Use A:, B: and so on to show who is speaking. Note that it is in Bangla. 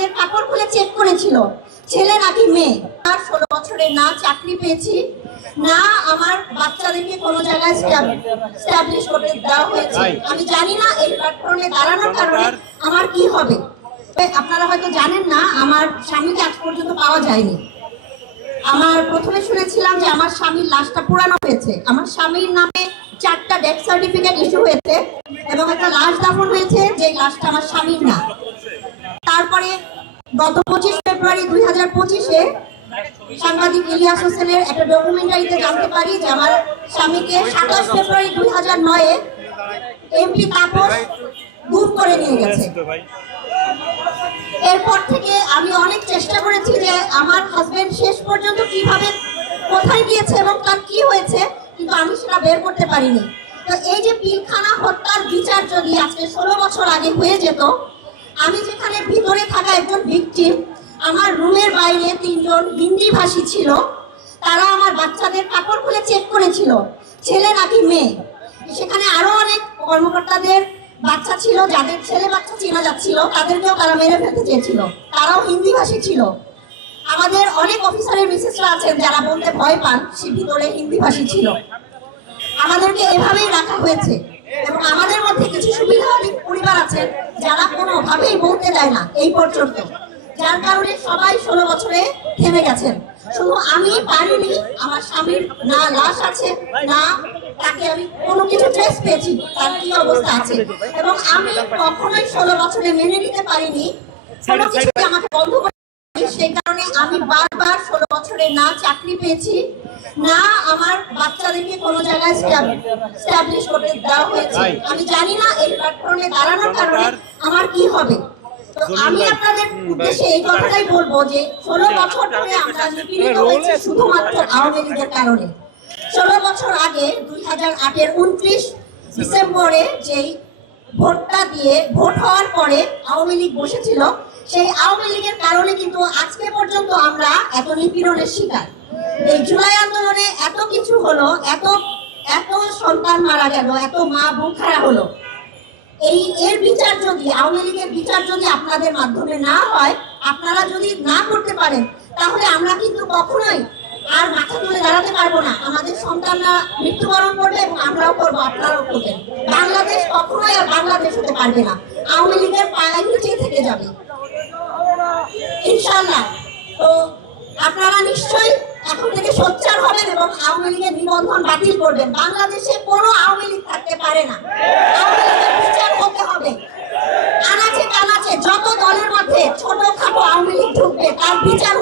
A: বাচ্চাদের কাপড় খুলে চেক করেছিল। ছেলে নাকি মেয়ে। আর ষোলো বছরে না চাকরি পেয়েছি না আমার বাচ্চাদেরকে কোনো জায়গায় স্ট্যাবলিশ করতে দেওয়া হয়েছে। আমি জানি না এই প্ল্যাটফর্মে দাঁড়ানোর কারণে আমার কি হবে। আপনারা হয়তো জানেন না আমার স্বামীকে আজ পর্যন্ত পাওয়া যায়নি। আমার প্রথমে শুনেছিলাম যে আমার স্বামীর লাশটা পুরানো হয়েছে। আমার স্বামীর নামে চারটা ডেথ সার্টিফিকেট ইস্যু হয়েছে এবং একটা লাশ দাফন হয়েছে যে লাশটা আমার স্বামীর না। গত পঁচিশ ফেব্রুয়ারি দুই হাজার পঁচিশে সাংবাদিক ইলিয়াস হোসেনের একটা ডকুমেন্টারিতে জানতে পারি যে আমার স্বামীকে সাতাশ ফেব্রুয়ারি দুই হাজার নয়ে এমপি তাপস গুম করে নিয়ে গেছে। এরপর থেকে আমি অনেক চেষ্টা করেছি যে আমার হাজবেন্ড শেষ পর্যন্ত কীভাবে কোথায় গিয়েছে এবং তার কি হয়েছে, কিন্তু আমি সেটা বের করতে পারিনি। তো এই যে পিলখানা হত্যার বিচার যদি আজকে ষোলো বছর আগে হয়ে যেত আমি যেখানে ভিতরে থাকা একজন ভিকটিম, আমার রুমের বাইরে তিনজন হিন্দি ভাষী ছিল। তারা আমার বাচ্চাদের কাপড় খুলে চেক করেছিল। ছেলে নাকি মেয়ে। সেখানে আরও অনেক কর্মকর্তাদের বাচ্চা ছিল, যাদের ছেলে বাচ্চা চেনা যাচ্ছিল, তাদেরকেও তারা মেরে ফেলতে চেয়েছিল। তারাও হিন্দি ভাষী ছিল। আমাদের অনেক অফিসারের মিসেসরা আছেন যারা বলতে ভয় পান, সে ভিতরে হিন্দি ভাষী ছিল। আমাদেরকে এভাবেই রাখা হয়েছে। এবং আমাদের মধ্যে কিছু সুবিধাবাদী পরিবার আছেন যারা কোনোভাবেই বলতে দেয় না এই পর্যন্ত। যার কারণে সবাই ষোলো বছরে থেমে গেছেন। শুধু আমি পারিনি, আমার স্বামীর না লাশ আছে, না তাকে আমি কোনো কিছু ট্রেস পেয়েছি, তার কি অবস্থা আছে। এবং আমি কখনোই ষোলো বছরে মেনে নিতে পারিনি। কোনো কিছু আমাকে বন্ধ আমি বারবার ষোলো বছরে না চাকরি পেয়েছি না আমার বাচ্চাদেরকে কোনো জায়গায় স্ট্যাবলিশ করতে দেওয়া হয়েছে। আমি জানি না এই প্ল্যাটফর্মে দাঁড়ানোর কারণে আমার কি হবে। আমি আপনাদের উদ্দেশ্যে এই কথাটাই বলব যে ষোলো বছর ধরে আমরা নিপীড়িত হয়েছি শুধুমাত্র আওয়ামী লীগের কারণে। ষোলো বছর আগে দুই হাজার আটের উনত্রিশ ডিসেম্বরে যেই ভোটটা দিয়ে ভোট হওয়ার পরে আওয়ামী লীগ বসেছিল সেই আওয়ামী লীগের কারণে কিন্তু আজকে পর্যন্ত আমরা এত নিপীড়নের শিকার। এই জুলাই আন্দোলনে এত কিছু হলো, এত এত সন্তান মারা গেল, এত মা বুক খারা হলো। এই এর বিচার যদি, আওয়ামী লীগের বিচার যদি আপনাদের মাধ্যমে না হয়, আপনারা যদি না করতে পারেন, তাহলে আমরা কিন্তু কখনোই আর মাথা তুলে দাঁড়াতে পারব না। আমাদের সন্তানরা মৃত্যুবরণ করবে এবং আমরাও করব, আপনারাও করবেন। বাংলাদেশ কখনোই আর বাংলাদেশ হতে পারবে না। আওয়ামী লীগের পায়ের নিচেই থেকে যাবে। ইনশাল্লাহ তো আপনারা নিশ্চয়ই এখন থেকে সোচ্চার হবেন এবং আওয়ামী লীগের নিবন্ধন বাতিল করবেন। বাংলাদেশে কোনো আওয়ামী লীগ থাকতে পারে না। আওয়ামী বিচার হতে হবে। আনাচে কানাচে যত দলের মধ্যে ছোট খাটো আওয়ামী লীগ ঢুকবে, তার বিচার